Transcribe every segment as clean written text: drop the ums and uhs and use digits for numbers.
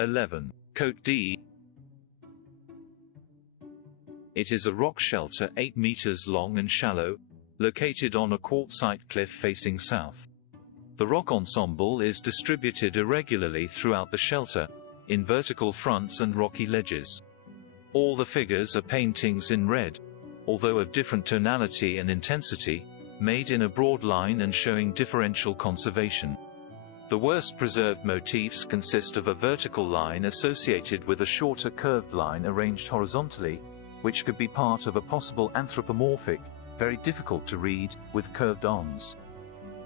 11. Cote D. It is a rock shelter 8 meters long and shallow, located on a quartzite cliff facing south. The rock ensemble is distributed irregularly throughout the shelter, in vertical fronts and rocky ledges. All the figures are paintings in red, although of different tonality and intensity, made in a broad line and showing differential conservation. The worst preserved motifs consist of a vertical line associated with a shorter curved line arranged horizontally, which could be part of a possible anthropomorphic, very difficult to read, with curved arms.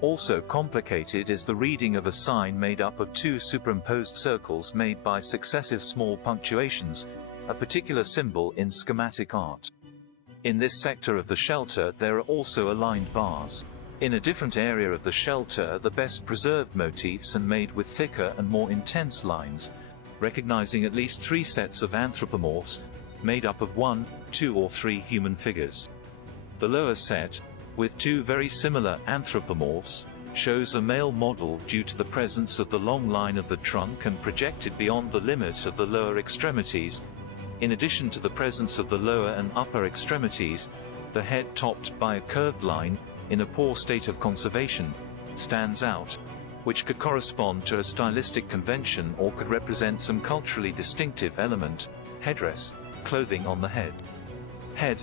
Also complicated is the reading of a sign made up of 2 superimposed circles made by successive small punctuations, a particular symbol in schematic art. In this sector of the shelter there are also aligned bars. In a different area of the shelter the best preserved motifs are made with thicker and more intense lines, recognizing at least 3 sets of anthropomorphs, made up of 1, 2 or 3 human figures. The lower set, with 2 very similar anthropomorphs, shows a male model due to the presence of the long line of the trunk and projected beyond the limit of the lower extremities. In addition to the presence of the lower and upper extremities, the head topped by a curved line, in a poor state of conservation, stands out, which could correspond to a stylistic convention or could represent some culturally distinctive element, headdress, clothing on the head,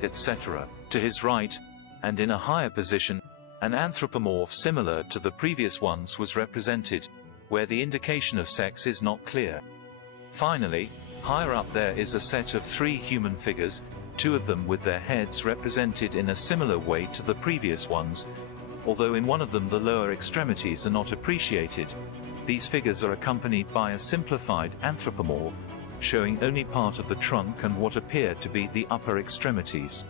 etc. To his right, and in a higher position, an anthropomorph similar to the previous ones was represented, where the indication of sex is not clear. Finally, higher up there is a set of 3 human figures, 2 of them with their heads represented in a similar way to the previous ones, although in one of them the lower extremities are not appreciated. These figures are accompanied by a simplified anthropomorph, showing only part of the trunk and what appear to be the upper extremities.